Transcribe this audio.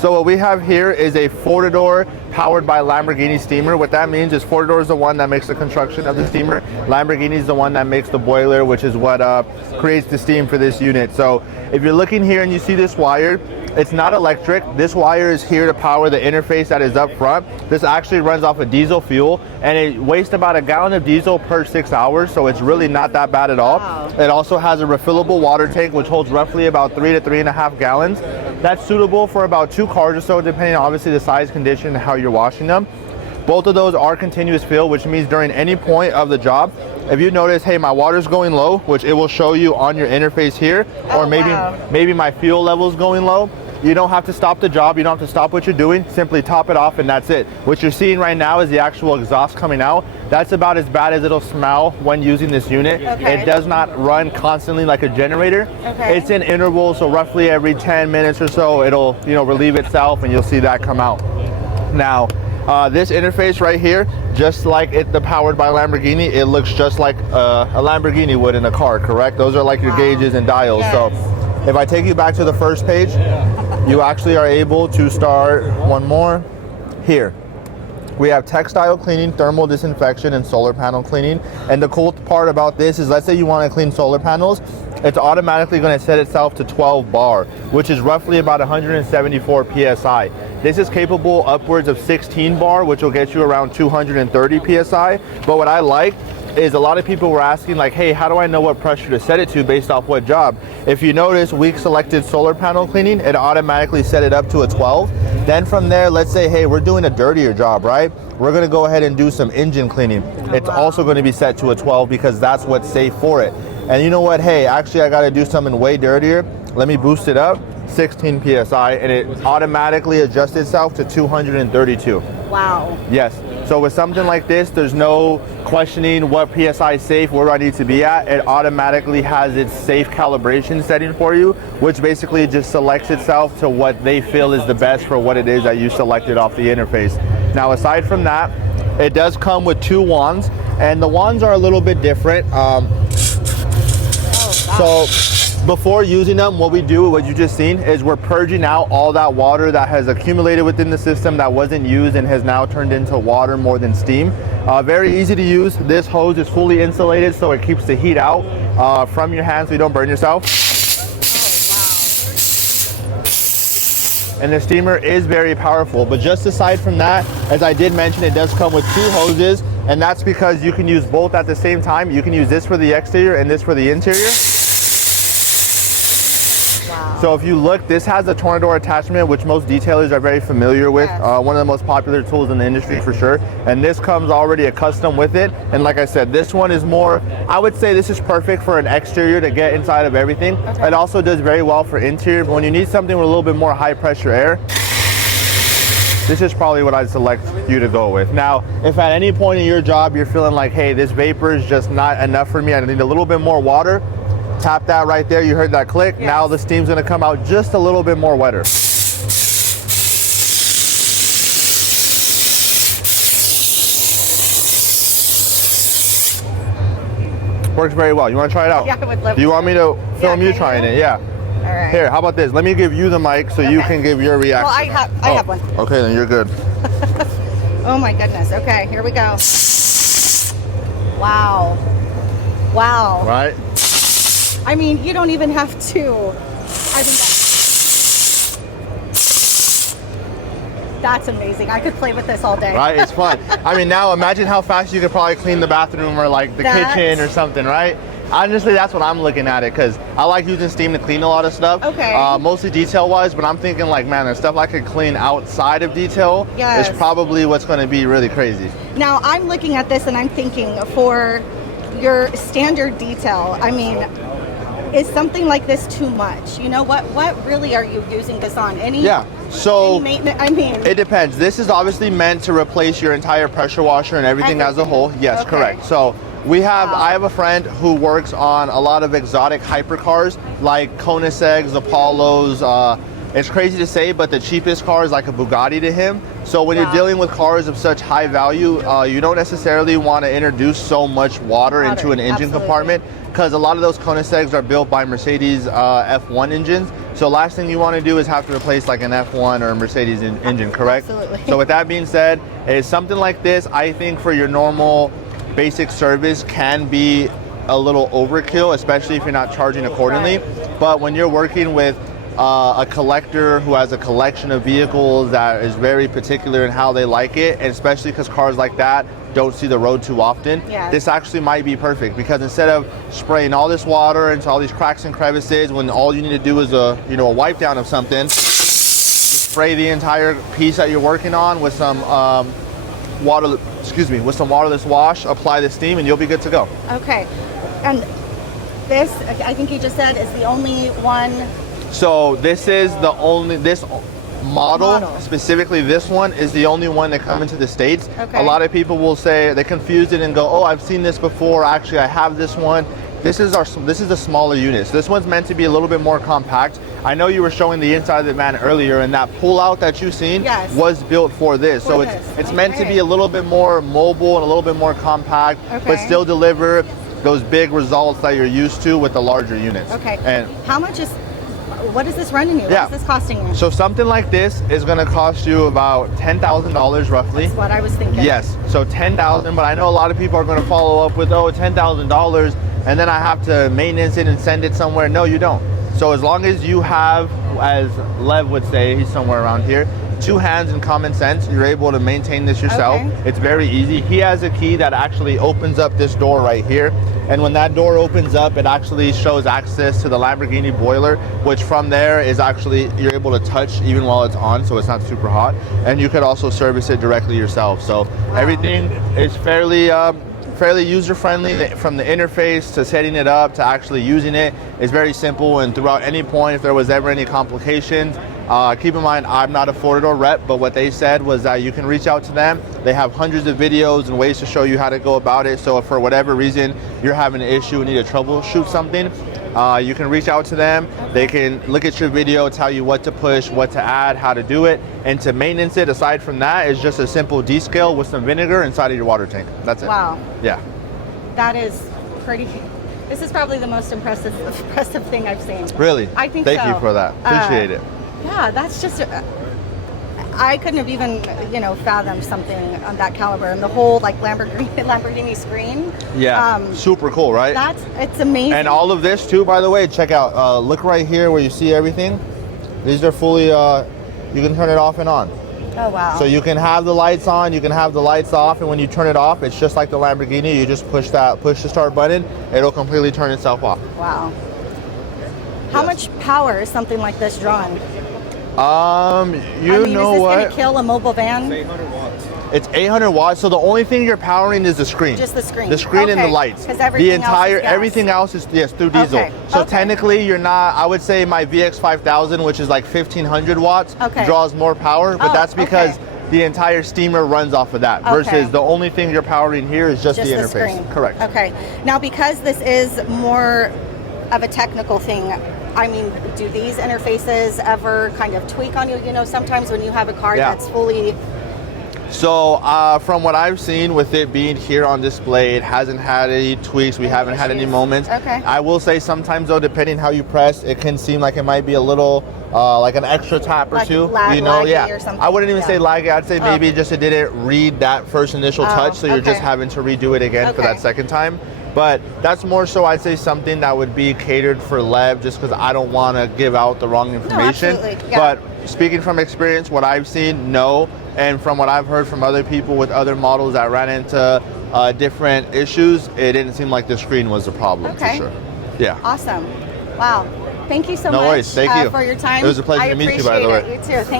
So what we have here is a Fortador powered by Lamborghini Steamer. What that means is Fortador is the one that makes the construction of the steamer. Lamborghini is the one that makes the boiler, which is what creates the steam for this unit. So if you're looking here and you see this wire, it's not electric. This wire is here to power the interface that is up front. This actually runs off of diesel fuel, and it wastes about a gallon of diesel per 6 hours, so it's really not that bad at all. Wow. It also has a refillable water tank, which holds roughly about 3 to 3.5 gallons. That's suitable for about 2 cars or so, depending on obviously the size, condition, and how you're washing them. Both of those are continuous fill, which means during any point of the job, if you notice, hey, my water's going low, which it will show you on your interface here, or maybe my fuel level's going low, you don't have to stop the job, you don't have to stop what you're doing, simply top it off and that's it. What you're seeing right now is the actual exhaust coming out. That's about as bad as it'll smell when using this unit. Okay. It does not run constantly like a generator. Okay. It's in intervals, so roughly every 10 minutes or so, it'll relieve itself and you'll see that come out. Now, this interface right here, just like the powered by Lamborghini, it looks just like a Lamborghini would in a car, correct? Those are like your gauges and dials. Yes. So if I take you back to the first page, you actually are able to start one more here. We have textile cleaning, thermal disinfection, and solar panel cleaning. And the cool part about this is, let's say you want to clean solar panels, it's automatically going to set itself to 12 bar, which is roughly about 174 PSI. This is capable upwards of 16 bar, which will get you around 230 PSI. But what I like is a lot of people were asking like, hey, how do I know what pressure to set it to based off what job? If you notice, we selected solar panel cleaning, it automatically set it up to a 12. Then from there, let's say, hey, we're doing a dirtier job, right? We're gonna go ahead and do some engine cleaning. It's also gonna be set to a 12 because that's what's safe for it. And you know what, hey, actually I gotta do something way dirtier. Let me boost it up, 16 PSI, and it automatically adjusts itself to 232. Wow. Yes. So with something like this, there's no questioning what PSI is safe, where do I need to be at. It automatically has its safe calibration setting for you, which basically just selects itself to what they feel is the best for what it is that you selected off the interface. Now, aside from that, it does come with 2 wands, and the wands are a little bit different. So before using them, what we do, what you just seen, is we're purging out all that water that has accumulated within the system that wasn't used and has now turned into water more than steam. Very easy to use. This hose is fully insulated, so it keeps the heat out from your hands so you don't burn yourself. And the steamer is very powerful. But just aside from that, as I did mention, it does come with 2 hoses, and that's because you can use both at the same time. You can use this for the exterior and this for the interior. So if you look, this has a Fortador attachment, which most detailers are very familiar with. Yes. One of the most popular tools in the industry for sure. And this comes already a custom with it. And like I said, this one is more, I would say this is perfect for an exterior to get inside of everything. Okay. It also does very well for interior, but when you need something with a little bit more high pressure air, this is probably what I'd select you to go with. Now, if at any point in your job you're feeling like, hey, this vapor is just not enough for me, I need a little bit more water, tap that right there. You heard that click. Yes. Now the steam's gonna come out just a little bit more wetter. Works very well. You wanna try it out? Yeah, I would love Do you want me to film you can trying you? it? Yeah. All right. Here, how about this? Let me give you the mic so you can give your reaction. Well, I have one. Okay, then you're good. Oh my goodness. Okay, here we go. Wow. Wow. Right? I mean, you don't even have to. I think that's amazing. I could play with this all day. Right? It's fun. I mean, now imagine how fast you could probably clean the bathroom or like the kitchen or something, right? Honestly, that's what I'm looking at it, because I like using steam to clean a lot of stuff. Okay. Mostly detail-wise, but I'm thinking like, man, the stuff I could clean outside of detail Yes. is probably what's going to be really crazy. Now, I'm looking at this and I'm thinking, for your standard detail, I mean, is something like this too much? You know, what really are you using this on? Any maintenance? I mean, it depends. This is obviously meant to replace your entire pressure washer and everything as a whole. Yes, Okay. correct. So we have, I have a friend who works on a lot of exotic hypercars like Koenigseggs, Apollos, it's crazy to say, but the cheapest car is like a Bugatti to him. So when you're dealing with cars of such high value, you don't necessarily want to introduce so much water into an engine compartment, because a lot of those Koenigsegg's are built by Mercedes F1 engines. So last thing you want to do is have to replace like an F1 or a Mercedes engine, correct? Absolutely. So with that being said, is something like this, I think for your normal basic service can be a little overkill, especially if you're not charging accordingly. But when you're working with a collector who has a collection of vehicles that is very particular in how they like it, and especially because cars like that don't see the road too often, this actually might be perfect, because instead of spraying all this water into all these cracks and crevices, when all you need to do is a wipe down of something, you spray the entire piece that you're working on with some with some waterless wash, apply the steam, and you'll be good to go. Okay, and this, I think you just said, is the only one. So this is the only, this model, specifically this one, is the only one that come into the States. A lot of people will say, they confuse it and go, oh, I've seen this before, actually I have this one. This is the smaller unit. So this one's meant to be a little bit more compact. I know you were showing the inside of the van earlier, and that pull out that you've seen was built for this. So it's meant to be a little bit more mobile and a little bit more compact, but still deliver those big results that you're used to with the larger units. And how much is, what is this running you? What is this costing you? So something like this is going to cost you about $10,000 roughly. That's what I was thinking. Yes, so $10,000, but I know a lot of people are going to follow up with, oh, $10,000, and then I have to maintenance it and send it somewhere. No, you don't. So as long as you have, as Lev would say, he's somewhere around here, 2 hands and common sense, you're able to maintain this yourself. It's very easy. He has a key that actually opens up this door right here, and when that door opens up, it actually shows access to the Lamborghini boiler, which from there is actually, you're able to touch even while it's on, so it's not super hot, and you could also service it directly yourself. So everything is fairly user-friendly, from the interface to setting it up to actually using it is very simple. And throughout any point, if there was ever any complications, keep in mind, I'm not a Fortador rep, but what they said was that you can reach out to them. They have hundreds of videos and ways to show you how to go about it. So if for whatever reason you're having an issue and need to troubleshoot something, you can reach out to them. They can look at your video, tell you what to push, what to add, how to do it. And to maintenance it, aside from that, is just a simple descale with some vinegar inside of your water tank. That's it. Wow. Yeah. That is pretty, this is probably the most impressive thing I've seen. Really? I think so. Thank you for that. Appreciate it. Yeah, that's just, I couldn't have even, fathomed something on that caliber, and the whole like Lamborghini screen. Yeah, super cool, right? It's amazing. And all of this too, by the way, check out, look right here where you see everything. These are fully, you can turn it off and on. Oh, wow. So you can have the lights on, you can have the lights off, and when you turn it off, it's just like the Lamborghini. You just push the start button, it'll completely turn itself off. Wow. How much power is something like this drawing? You know what? Is this gonna kill a mobile van? It's 800 watts. It's 800 watts, so the only thing you're powering is the screen. Just the screen. The screen and the lights. Because everything else is yes, through diesel. So technically you're not, I would say my VX 5000, which is like 1500 watts, draws more power, but that's because the entire steamer runs off of that, versus the only thing you're powering here is just the interface. Screen. Correct. Okay. Now, because this is more of a technical thing, I mean, do these interfaces ever kind of tweak on you? Sometimes when you have a car that's fully... So from what I've seen with it being here on display, it hasn't had any tweaks. We haven't had any moments. I will say sometimes though, depending how you press, it can seem like it might be a little like an extra tap or two. Laggy or something. I wouldn't even say laggy. I'd say maybe just it didn't read that first initial touch, so you're just having to redo it again for that second time. But that's more so, I'd say, something that would be catered for Lev, just because I don't want to give out the wrong information. But speaking from experience, what I've seen, no. And from what I've heard from other people with other models that ran into different issues, it didn't seem like the screen was a problem, for sure. Yeah. Awesome. Wow. Thank you so much worries. Thank you. For your time. It was a pleasure to meet you, by the way. You too. Thank you.